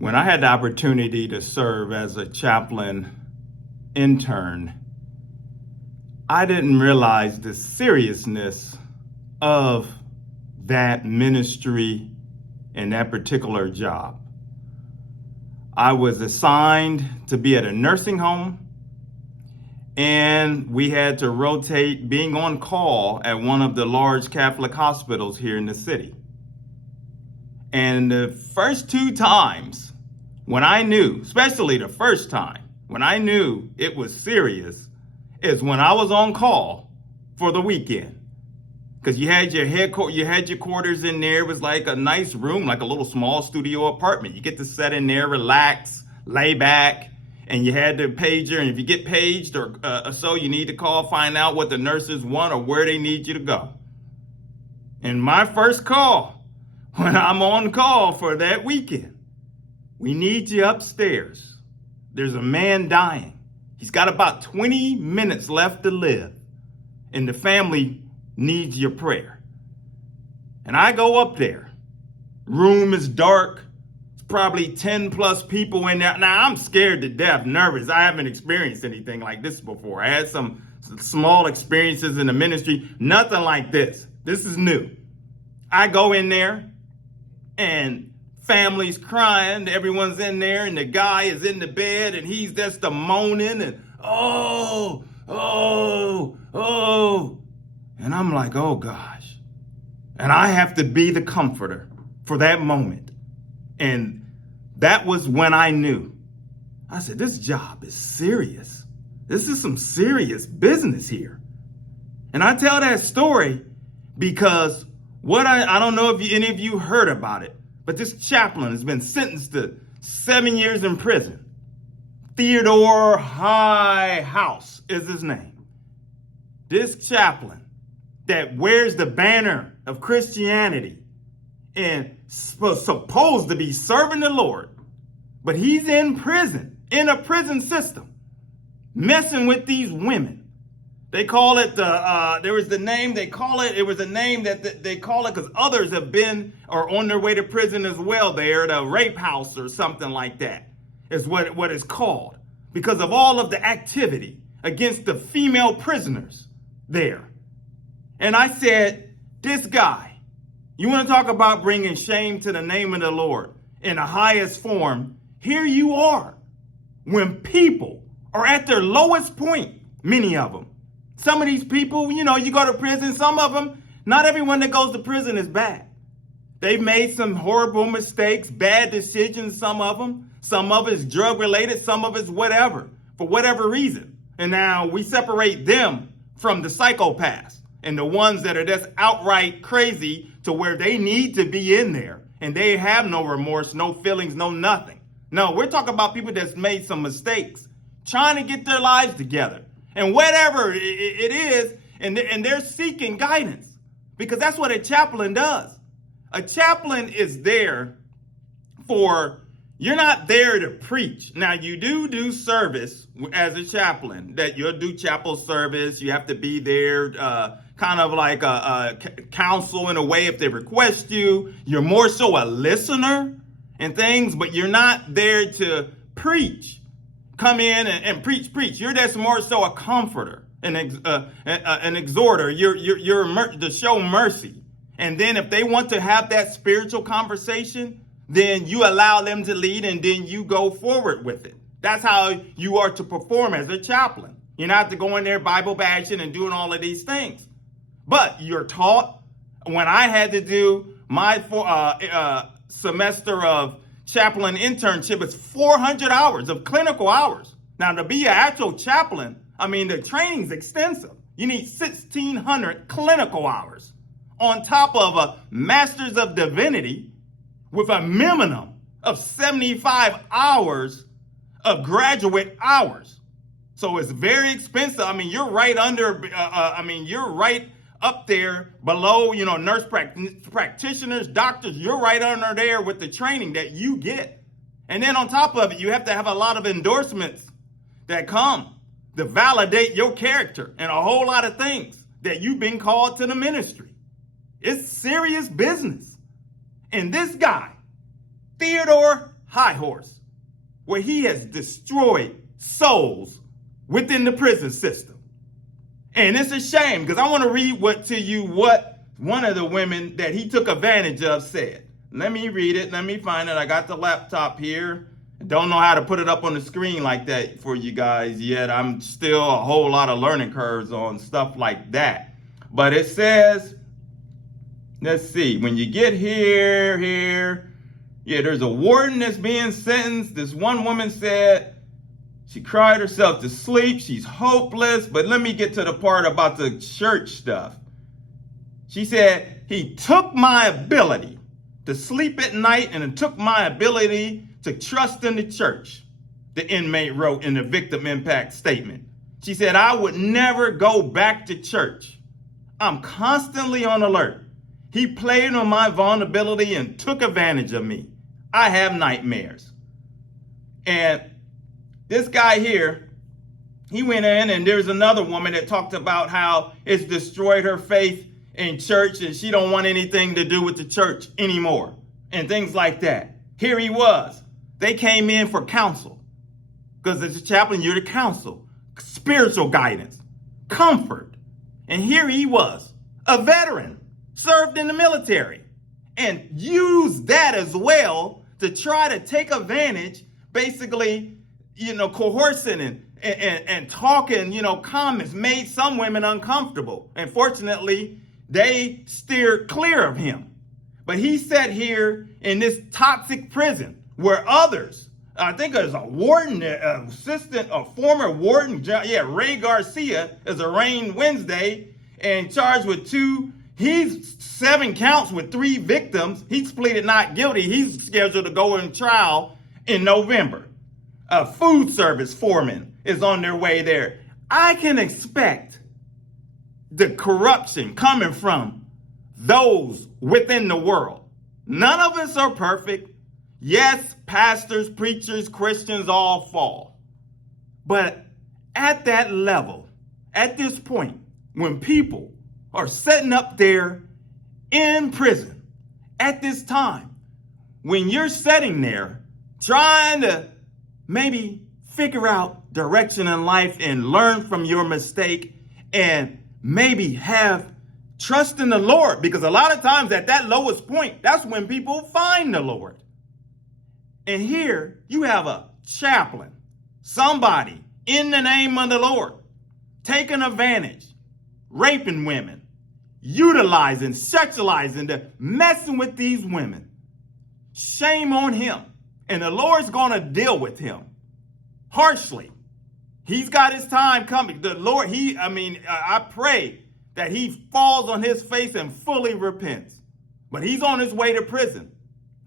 When I had the opportunity to serve as a chaplain intern, I didn't realize the seriousness of that ministry and that particular job. I was assigned to be at a nursing home, and we had to rotate being on call at one of the large Catholic hospitals here in the city. And the first two times when I knew, especially the first time, when I knew it was serious, is when I was on call for the weekend. Because you had your quarters in there. It was like a nice room, like a little small studio apartment. You get to sit in there, relax, lay back, and you had the pager. And if you get paged or so, you need to call, find out what the nurses want or where they need you to go. And my first call, when I'm on call for that weekend, we need you upstairs. There's a man dying. He's got about 20 minutes left to live, and the family needs your prayer. And I go up there. Room is dark. It's probably 10 plus people in there. Now, I'm scared to death, nervous. I haven't experienced anything like this before. I had some small experiences in the ministry. Nothing like this. This is new. I go in there, and family's crying, everyone's in there, and the guy is in the bed, and he's just moaning, and oh. And I'm like, oh gosh. And I have to be the comforter for that moment. And that was when I knew. I said, this job is serious. This is some serious business here. And I tell that story because I don't know if any of you heard about it, but this chaplain has been sentenced to 7 years in prison. Theodore Highhouse is his name. This chaplain that wears the banner of Christianity and was supposed to be serving the Lord, but he's in prison, in a prison system, messing with these women. They call it, it was a name that they call it because others have been or on their way to prison as well there, the rape house or something like that is what it's called because of all of the activity against the female prisoners there. And I said, this guy, you want to talk about bringing shame to the name of the Lord in the highest form? Here you are when people are at their lowest point, many of them. Some of these people, you go to prison, some of them, not everyone that goes to prison is bad. They've made some horrible mistakes, bad decisions, some of them. Some of it is drug related, some of it's whatever, for whatever reason. And now we separate them from the psychopaths and the ones that are just outright crazy to where they need to be in there and they have no remorse, no feelings, no nothing. No, we're talking about people that's made some mistakes, trying to get their lives together. And whatever it is, and they're seeking guidance because that's what a chaplain does. A chaplain is there you're not there to preach. Now, you do service as a chaplain, that you'll do chapel service. You have to be there kind of like a counsel in a way if they request you. You're more so a listener and things, but you're not there to preach. Come in and preach. You're just more so a comforter, an exhorter. You're to show mercy. And then if they want to have that spiritual conversation, then you allow them to lead and then you go forward with it. That's how you are to perform as a chaplain. You're not to go in there Bible bashing and doing all of these things. But you're taught. When I had to do my semester of chaplain internship, it's 400 hours of clinical hours. Now, to be an actual chaplain, the training's extensive. You need 1,600 clinical hours on top of a Master's of Divinity with a minimum of 75 hours of graduate hours. So it's very expensive. You're right you're right up there below, nurse practitioners, doctors. You're right under there with the training that you get. And then on top of it, you have to have a lot of endorsements that come to validate your character and a whole lot of things that you've been called to the ministry. It's serious business. And this guy, Theodore Highhouse, where he has destroyed souls within the prison system. And it's a shame, because I want to read what one of the women that he took advantage of said. Let me read it. Let me find it. I got the laptop here. I don't know how to put it up on the screen like that for you guys yet. I'm still a whole lot of learning curves on stuff like that. But it says, let's see, when you get here, yeah, there's a warden that's being sentenced. This one woman said she cried herself to sleep. She's hopeless. But let me get to the part about the church stuff. She said, he took my ability to sleep at night, and it took my ability to trust in the church, the inmate wrote in the victim impact statement. She said, I would never go back to church. I'm constantly on alert. He played on my vulnerability and took advantage of me. I have nightmares. And this guy here, he went in, and there's another woman that talked about how it's destroyed her faith in church, and she don't want anything to do with the church anymore, and things like that. Here he was. They came in for counsel, because as a chaplain, you're the counsel, spiritual guidance, comfort. And here he was, a veteran, served in the military, and used that as well to try to take advantage, basically, coercing and talking, comments made some women uncomfortable. And fortunately, they steered clear of him. But he sat here in this toxic prison where others, I think there's a warden, a former warden, Ray Garcia, is arraigned Wednesday and charged with he's 7 counts with 3 victims. He's pleaded not guilty. He's scheduled to go in trial in November. A food service foreman is on their way there. I can expect the corruption coming from those within the world. None of us are perfect. Yes, pastors, preachers, Christians all fall. But at that level, at this point, when people are sitting up there in prison, at this time, when you're sitting there trying to maybe figure out direction in life and learn from your mistake and maybe have trust in the Lord, because a lot of times at that lowest point, that's when people find the Lord. And here you have a chaplain, somebody in the name of the Lord, taking advantage, raping women, utilizing, sexualizing, messing with these women. Shame on him. And the Lord's going to deal with him harshly. He's got his time coming. The Lord, I pray that he falls on his face and fully repents. But he's on his way to prison.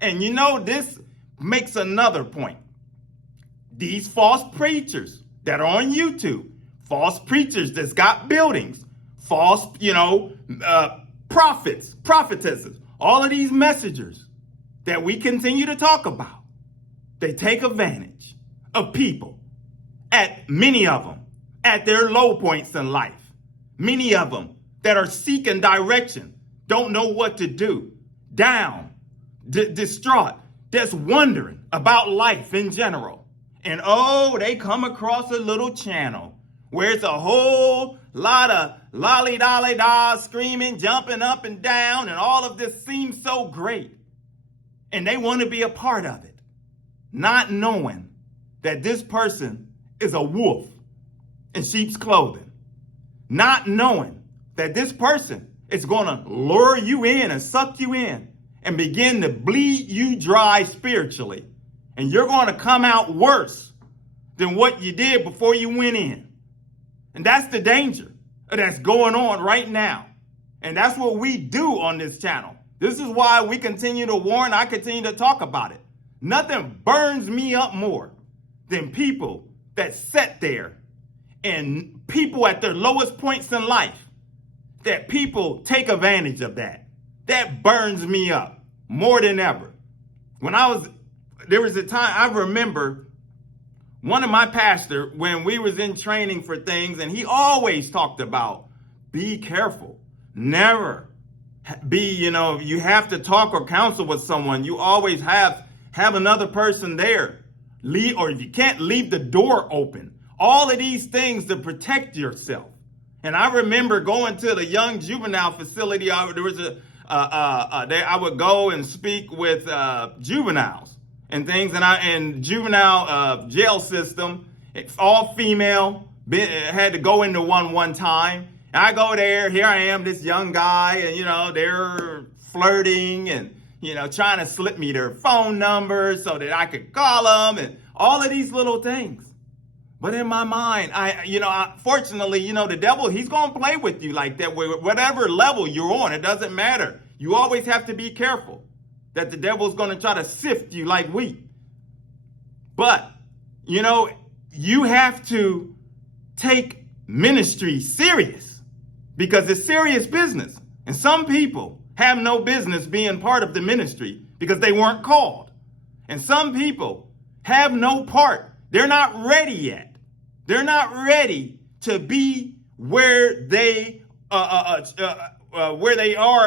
And this makes another point. These false preachers that are on YouTube, false preachers that's got buildings, false, prophets, prophetesses, all of these messengers that we continue to talk about, they take advantage of people, many of them at their low points in life. Many of them that are seeking direction, don't know what to do, down, distraught, just wondering about life in general. And they come across a little channel where it's a whole lot of lolly-dolly-da, screaming, jumping up and down, and all of this seems so great. And they want to be a part of it, not knowing that this person is a wolf in sheep's clothing, not knowing that this person is going to lure you in and suck you in and begin to bleed you dry spiritually. And you're going to come out worse than what you did before you went in. And that's the danger that's going on right now. And that's what we do on this channel. This is why we continue to warn. I continue to talk about it. Nothing burns me up more than people that sit there and people at their lowest points in life, that people take advantage of that. That burns me up more than ever. There was a time I remember one of my pastors when we was in training for things, and he always talked about be careful, never be, you have to talk or counsel with someone. You always have have another person there. Or if you can't, leave the door open. All of these things to protect yourself. And I remember going to the young juvenile facility. There was I would go and speak with juveniles and things, and juvenile jail system. It's all female. Had to go into one time. And I go there. Here I am, this young guy, and they're flirting and trying to slip me their phone numbers so that I could call them and all of these little things. But in my mind, fortunately, the devil, he's going to play with you like that. Whatever level you're on, it doesn't matter. You always have to be careful that the devil's going to try to sift you like wheat. But, you have to take ministry serious because it's serious business. And some people have no business being part of the ministry because they weren't called. And some people have no part. They're not ready yet. They're not ready to be where they are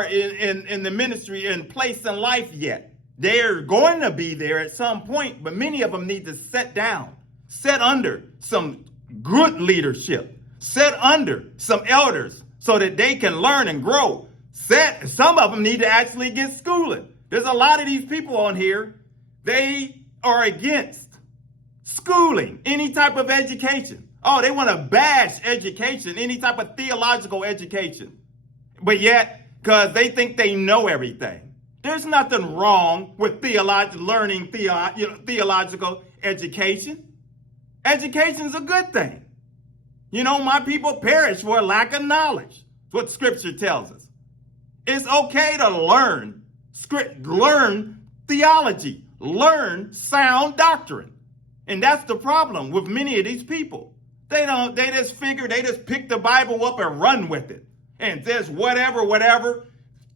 in the ministry and place in life yet. They're going to be there at some point, but many of them need to sit down, sit under some good leadership, sit under some elders so that they can learn and grow. Some of them need to actually get schooling. There's a lot of these people on here, they are against schooling, any type of education. Oh, they want to bash education, any type of theological education. But yet, because they think they know everything. There's nothing wrong with learning theological education. Education is a good thing. My people perish for a lack of knowledge. That's what Scripture tells us. It's okay to learn theology, learn sound doctrine. And that's the problem with many of these people. They just pick the Bible up and run with it. And just whatever,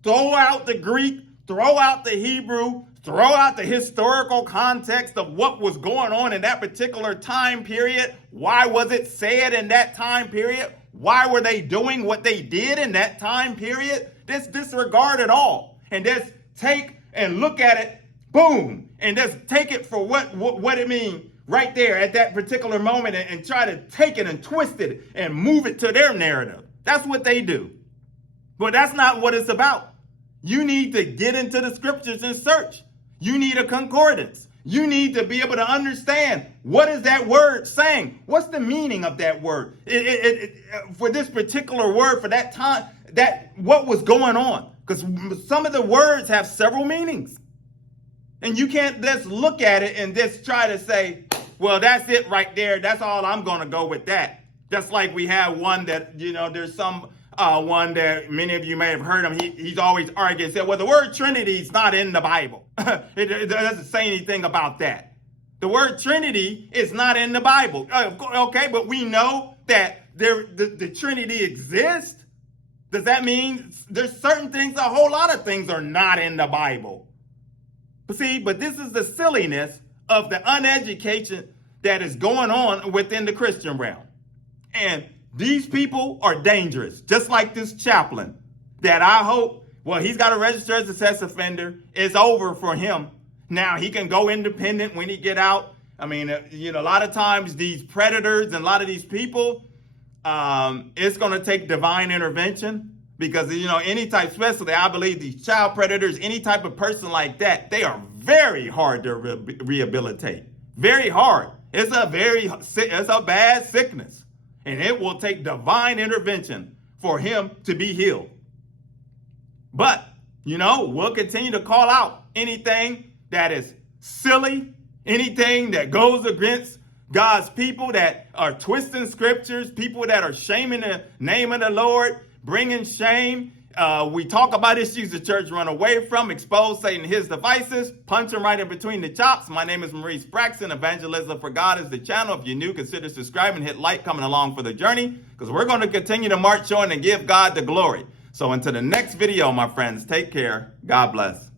throw out the Greek, throw out the Hebrew, throw out the historical context of what was going on in that particular time period. Why was it said in that time period? Why were they doing what they did in that time period? Just disregard it all and just take and look at it, boom, and just take it for what it means right there at that particular moment and try to take it and twist it and move it to their narrative. That's what they do. But that's not what it's about. You need to get into the scriptures and search. You need a concordance. You need to be able to understand, what is that word saying? What's the meaning of that word? For this particular word, for that time, what was going on? Because some of the words have several meanings. And you can't just look at it and just try to say, well, that's it right there. That's all, I'm going to go with that. Just like we have one that, there's some one that many of you may have heard him. He's always arguing, said, well, the word Trinity is not in the Bible. It doesn't say anything about that. The word Trinity is not in the Bible. Okay, but we know that the Trinity exists. Does that mean there's certain things, a whole lot of things are not in the Bible? But this is the silliness of the uneducation that is going on within the Christian realm. And these people are dangerous, just like this chaplain that I hope, well, he's got to register as a sex offender. It's over for him. Now he can go independent when he get out. I mean, a lot of times these predators and a lot of these people, it's going to take divine intervention because, any type, especially I believe these child predators, any type of person like that, they are very hard to rehabilitate. Very hard. It's a bad sickness. And it will take divine intervention for him to be healed. But, we'll continue to call out anything that is silly, anything that goes against God's people that are twisting scriptures, people that are shaming the name of the Lord, bringing shame. We talk about issues the church run away from, expose Satan and his devices, punch him right in between the chops. My name is Maurice Braxton. Evangelism for God is the channel. If you're new, consider subscribing, hit like, coming along for the journey, because we're going to continue to march on and give God the glory. So until the next video, my friends, take care. God bless.